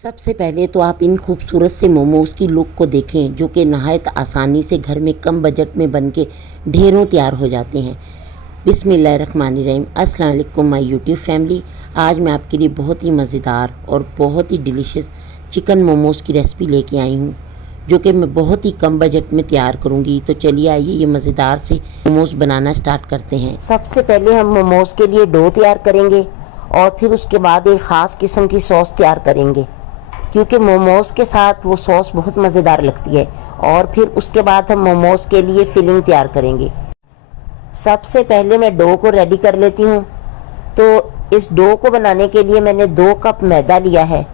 सबसे पहले तो आप इन खूबसूरत से मोमोज़ की लुक को देखें जो कि नहायत आसानी से घर में कम बजट में बन के ढेरों तैयार हो जाते हैं। बिस्मिल्लाहिर्रहमानिर्रहीम। अस्सलाम वालेकुम माय यूट्यूब फैमिली। आज मैं आपके लिए बहुत ही मज़ेदार और बहुत ही डिलीशियस चिकन मोमोज़ की रेसिपी लेके आई हूँ जो कि मैं बहुत ही कम बजट में तैयार करूँगी। तो चलिए आइए ये मज़ेदार से मोमोज़ बनाना स्टार्ट करते हैं। सबसे पहले हम मोमोज़ के लिए डो तैयार करेंगे और फिर उसके बाद एक ख़ास किस्म की सॉस तैयार करेंगे क्योंकि मोमोज़ के साथ वो सॉस बहुत मज़ेदार लगती है। और फिर उसके बाद हम मोमोज़ के लिए फिलिंग तैयार करेंगे। सबसे पहले मैं डो को रेडी कर लेती हूँ। तो इस डो को बनाने के लिए मैंने 2 कप मैदा लिया है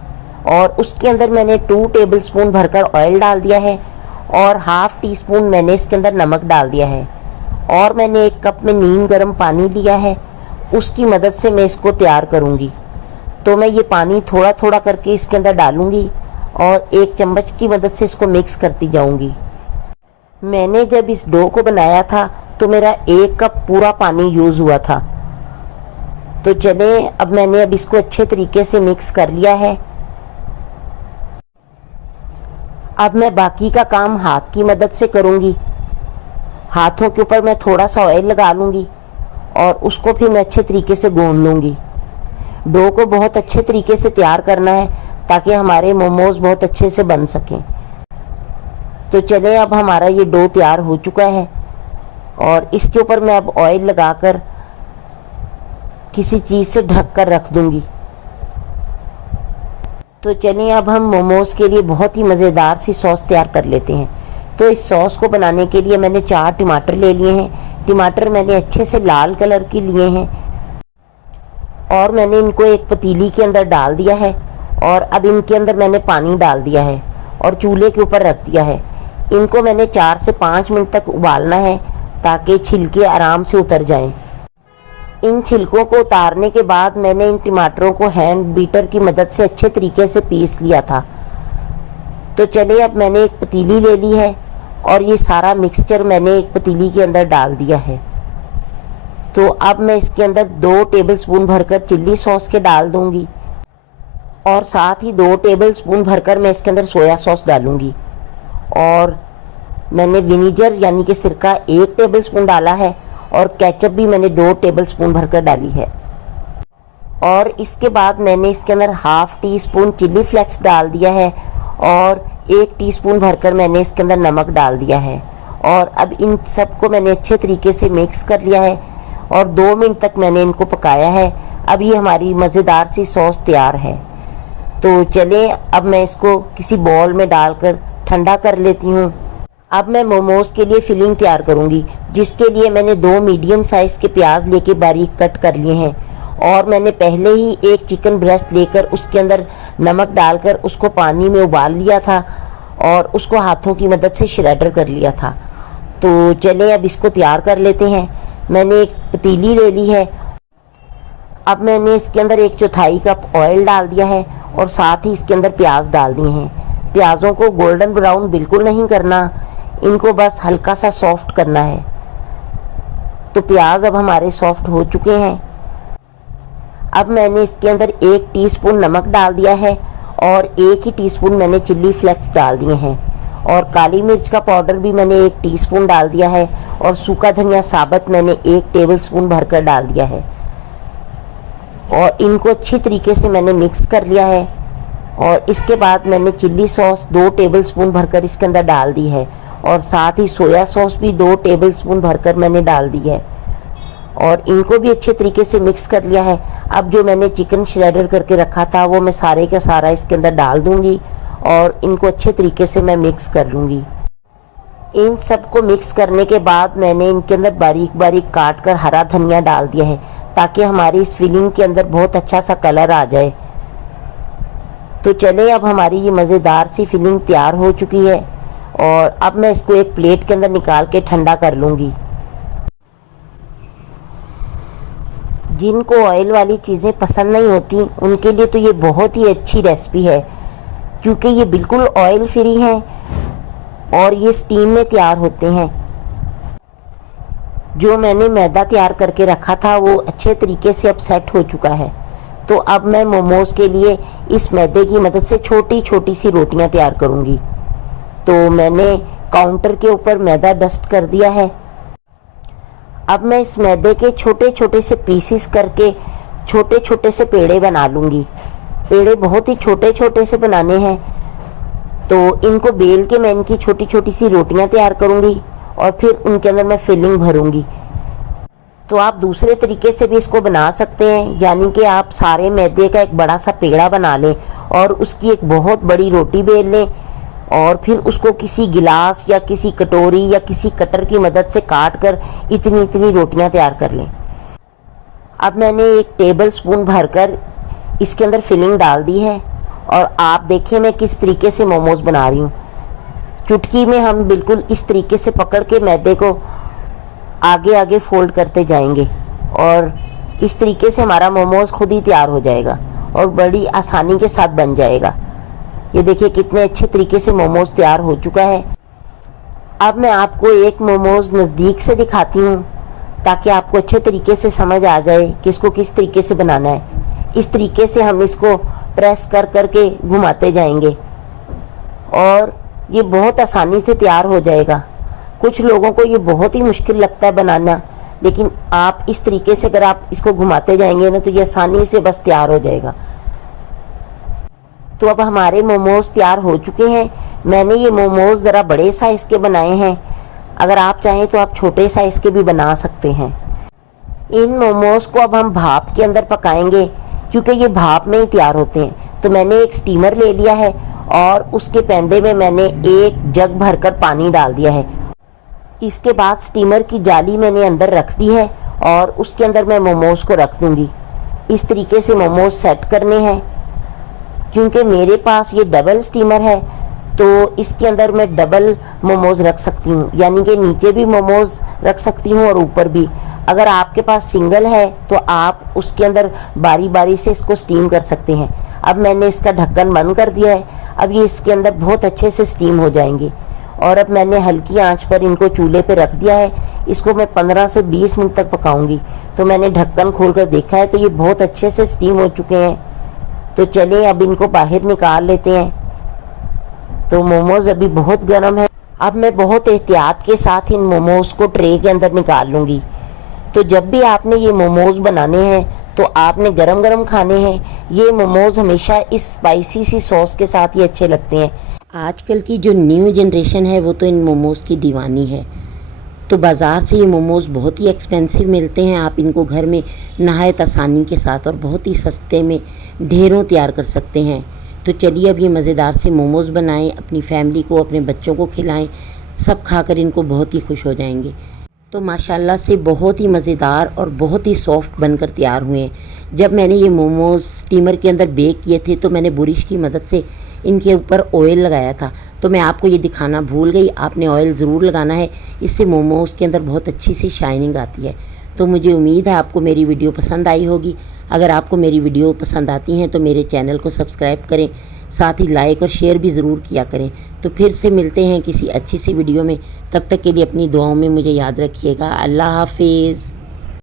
और उसके अंदर मैंने 2 टेबलस्पून भरकर ऑयल डाल दिया है और हाफ़ टी स्पून मैंने इसके अंदर नमक डाल दिया है। और मैंने 1 कप में नीम गर्म पानी लिया है, उसकी मदद से मैं इसको तैयार करूँगी। तो मैं ये पानी थोड़ा थोड़ा करके इसके अंदर डालूँगी और 1 चम्मच की मदद से इसको मिक्स करती जाऊँगी। मैंने जब इस डो को बनाया था तो मेरा 1 कप पूरा पानी यूज़ हुआ था। तो चलें अब मैंने इसको अच्छे तरीके से मिक्स कर लिया है। अब मैं बाकी का काम हाथ की मदद से करूँगी। हाथों के ऊपर मैं थोड़ा सा ऑयल लगा लूँगी और उसको फिर मैं अच्छे तरीके से गूंद लूँगी। डो को बहुत अच्छे तरीके से तैयार करना है ताकि हमारे मोमोज़ बहुत अच्छे से बन सकें। तो चलें अब हमारा ये डो तैयार हो चुका है और इसके ऊपर मैं अब ऑयल लगाकर किसी चीज़ से ढक कर रख दूँगी। तो चलिए अब हम मोमोज़ के लिए बहुत ही मज़ेदार सी सॉस तैयार कर लेते हैं। तो इस सॉस को बनाने के लिए मैंने 4 टमाटर ले लिए हैं। टमाटर मैंने अच्छे से लाल कलर के लिए हैं और मैंने इनको एक पतीली के अंदर डाल दिया है और अब इनके अंदर मैंने पानी डाल दिया है और चूल्हे के ऊपर रख दिया है। इनको मैंने 4 से 5 मिनट तक उबालना है ताकि छिलके आराम से उतर जाएं। इन छिलकों को उतारने के बाद मैंने इन टमाटरों को हैंड बीटर की मदद से अच्छे तरीके से पीस लिया था। तो चलिए अब मैंने एक पतीली ले ली है और ये सारा मिक्सचर मैंने एक पतीली के अंदर डाल दिया है। तो अब मैं इसके अंदर 2 टेबलस्पून भरकर चिल्ली सॉस के डाल दूंगी और साथ ही 2 टेबलस्पून भरकर मैं इसके अंदर सोया सॉस डालूंगी। और मैंने विनीगर यानी कि सिरका 1 टेबलस्पून डाला है और केचप भी मैंने 2 टेबलस्पून भरकर डाली है। और इसके बाद मैंने इसके अंदर half tea spoon chilli flakes डाल दिया है और 1 टीस्पून भरकर मैंने इसके अंदर नमक डाल दिया है। और अब इन सबको मैंने अच्छे तरीके से मिक्स कर लिया है और 2 मिनट तक मैंने इनको पकाया है। अब ये हमारी मज़ेदार सी सॉस तैयार है। तो चलें अब मैं इसको किसी बॉल में डालकर ठंडा कर लेती हूँ। अब मैं मोमोज़ के लिए फिलिंग तैयार करूँगी, जिसके लिए मैंने 2 मीडियम साइज़ के प्याज लेके बारीक कट कर लिए हैं और मैंने पहले ही एक चिकन ब्रेस्ट लेकर उसके अंदर नमक डालकर उसको पानी में उबाल लिया था और उसको हाथों की मदद से श्रेडर कर लिया था। तो चलें अब इसको तैयार कर लेते हैं। मैंने एक पतीली ले ली है। अब मैंने इसके अंदर 1/4 कप ऑयल डाल दिया है और साथ ही इसके अंदर प्याज डाल दिए हैं। प्याज़ों को गोल्डन ब्राउन बिल्कुल नहीं करना, इनको बस हल्का सा सॉफ्ट करना है। तो प्याज अब हमारे सॉफ्ट हो चुके हैं। अब मैंने इसके अंदर 1 टीस्पून नमक डाल दिया है और 1 ही टीस्पून मैंने चिल्ली फ्लेक्स डाल दिए हैं और काली मिर्च का पाउडर भी मैंने 1 टीस्पून डाल दिया है और सूखा धनिया साबुत मैंने 1 टेबलस्पून भरकर डाल दिया है। और इनको अच्छी तरीके से मैंने मिक्स कर लिया है और इसके बाद मैंने चिल्ली सॉस 2 टेबलस्पून भरकर इसके अंदर डाल दी है और साथ ही सोया सॉस भी 2 टेबलस्पून भरकर मैंने डाल दी है और इनको भी अच्छे तरीके से मिक्स कर लिया है। अब जो मैंने चिकन श्रेडर करके रखा था वो मैं सारे का सारा इसके अंदर डाल दूंगी और इनको अच्छे तरीके से मैं मिक्स कर लूँगी। इन सबको मिक्स करने के बाद मैंने इनके अंदर बारीक बारीक काट कर हरा धनिया डाल दिया है ताकि हमारी इस फिलिंग के अंदर बहुत अच्छा सा कलर आ जाए। तो चलें अब हमारी ये मज़ेदार सी फिलिंग तैयार हो चुकी है और अब मैं इसको एक प्लेट के अंदर निकाल के ठंडा कर लूँगी। जिनको ऑयल वाली चीज़ें पसंद नहीं होती उनके लिए तो ये बहुत ही अच्छी रेसिपी है क्योंकि ये बिल्कुल ऑयल फ्री हैं और ये स्टीम में तैयार होते हैं। जो मैंने मैदा तैयार करके रखा था वो अच्छे तरीके से अब सेट हो चुका है। तो अब मैं मोमोज़ के लिए इस मैदे की मदद से छोटी छोटी सी रोटियां तैयार करूंगी। तो मैंने काउंटर के ऊपर मैदा डस्ट कर दिया है। अब मैं इस मैदे के छोटे छोटे से पीसेस करके छोटे छोटे से पेड़े बना लूँगी। पेड़े बहुत ही छोटे छोटे से बनाने हैं, तो इनको बेल के मैं इनकी छोटी छोटी सी रोटियां तैयार करूँगी और फिर उनके अंदर मैं फिलिंग भरूँगी। तो आप दूसरे तरीके से भी इसको बना सकते हैं, यानी कि आप सारे मैदे का एक बड़ा सा पेड़ा बना लें और उसकी एक बहुत बड़ी रोटी बेल लें और फिर उसको किसी गिलास या किसी कटोरी या किसी कटर की मदद से काट कर इतनी इतनी रोटियां तैयार कर लें। अब मैंने 1 टेबल स्पून भरकर इसके अंदर फिलिंग डाल दी है और आप देखिए मैं किस तरीके से मोमोज़ बना रही हूँ। चुटकी में हम बिल्कुल इस तरीके से पकड़ के मैदे को आगे आगे फोल्ड करते जाएंगे और इस तरीके से हमारा मोमोज़ खुद ही तैयार हो जाएगा और बड़ी आसानी के साथ बन जाएगा। ये देखिए कितने अच्छे तरीके से मोमोज़ तैयार हो चुका है। अब मैं आपको एक मोमोज़ नज़दीक से दिखाती हूँ ताकि आपको अच्छे तरीके से समझ आ जाए कि इसको किस तरीके से बनाना है। इस तरीके से हम इसको प्रेस कर कर के घुमाते जाएंगे और ये बहुत आसानी से तैयार हो जाएगा। कुछ लोगों को ये बहुत ही मुश्किल लगता है बनाना, लेकिन आप इस तरीके से अगर आप इसको घुमाते जाएंगे ना तो ये आसानी से बस तैयार हो जाएगा। तो अब हमारे मोमोज़ तैयार हो चुके हैं। मैंने ये मोमोज़ ज़रा बड़े साइज़ के बनाए हैं, अगर आप चाहें तो आप छोटे साइज़ के भी बना सकते हैं। इन मोमोज़ को अब हम भाप के अंदर पकाएंगे क्योंकि ये भाप में ही तैयार होते हैं। तो मैंने एक स्टीमर ले लिया है और उसके पैंदे में मैंने 1 जग भरकर पानी डाल दिया है। इसके बाद स्टीमर की जाली मैंने अंदर रख दी है और उसके अंदर मैं मोमोज़ को रख दूँगी। इस तरीके से मोमोज़ सेट करने हैं। क्योंकि मेरे पास ये डबल स्टीमर है तो इसके अंदर मैं डबल मोमोज़ रख सकती हूँ, यानी कि नीचे भी मोमोज़ रख सकती हूँ और ऊपर भी। अगर आपके पास सिंगल है तो आप उसके अंदर बारी बारी से इसको स्टीम कर सकते हैं। अब मैंने इसका ढक्कन बंद कर दिया है। अब ये इसके अंदर बहुत अच्छे से स्टीम हो जाएंगे और अब मैंने हल्की आंच पर इनको चूल्हे पे रख दिया है। इसको मैं 15 से 20 मिनट तक पकाऊंगी। तो मैंने ढक्कन खोलकर देखा है तो ये बहुत अच्छे से स्टीम हो चुके हैं। तो चलिए अब इनको बाहर निकाल लेते हैं। तो मोमोज़ अभी बहुत गर्म है। अब मैं बहुत एहतियात के साथ इन मोमोज़ को ट्रे के अंदर निकाल लूँगी। तो जब भी आपने ये मोमोज़ बनाने हैं तो आपने गरम गरम खाने हैं। ये मोमोज़ हमेशा इस स्पाइसी सी सॉस के साथ ही अच्छे लगते हैं। आजकल की जो न्यू जनरेशन है वो तो इन मोमोज़ की दीवानी है। तो बाज़ार से ये मोमोज़ बहुत ही एक्सपेंसिव मिलते हैं। आप इनको घर में नहायत आसानी के साथ और बहुत ही सस्ते में ढेरों तैयार कर सकते हैं। तो चलिए अब ये मज़ेदार से मोमोज़ बनाएं, अपनी फैमिली को, अपने बच्चों को खिलाएं। सब खाकर इनको बहुत ही खुश हो जाएंगे। तो माशाल्लाह से बहुत ही मज़ेदार और बहुत ही सॉफ्ट बनकर तैयार हुए हैं। जब मैंने ये मोमोज़ स्टीमर के अंदर बेक किए थे तो मैंने बुरिश की मदद से इनके ऊपर ऑयल लगाया था। तो मैं आपको ये दिखाना भूल गई, आपने ऑयल ज़रूर लगाना है। इससे मोमोज़ के अंदर बहुत अच्छी सी शाइनिंग आती है। तो मुझे उम्मीद है आपको मेरी वीडियो पसंद आई होगी। अगर आपको मेरी वीडियो पसंद आती हैं तो मेरे चैनल को सब्सक्राइब करें, साथ ही लाइक और शेयर भी ज़रूर किया करें। तो फिर से मिलते हैं किसी अच्छी सी वीडियो में। तब तक के लिए अपनी दुआओं में मुझे याद रखिएगा। अल्लाह हाफिज़।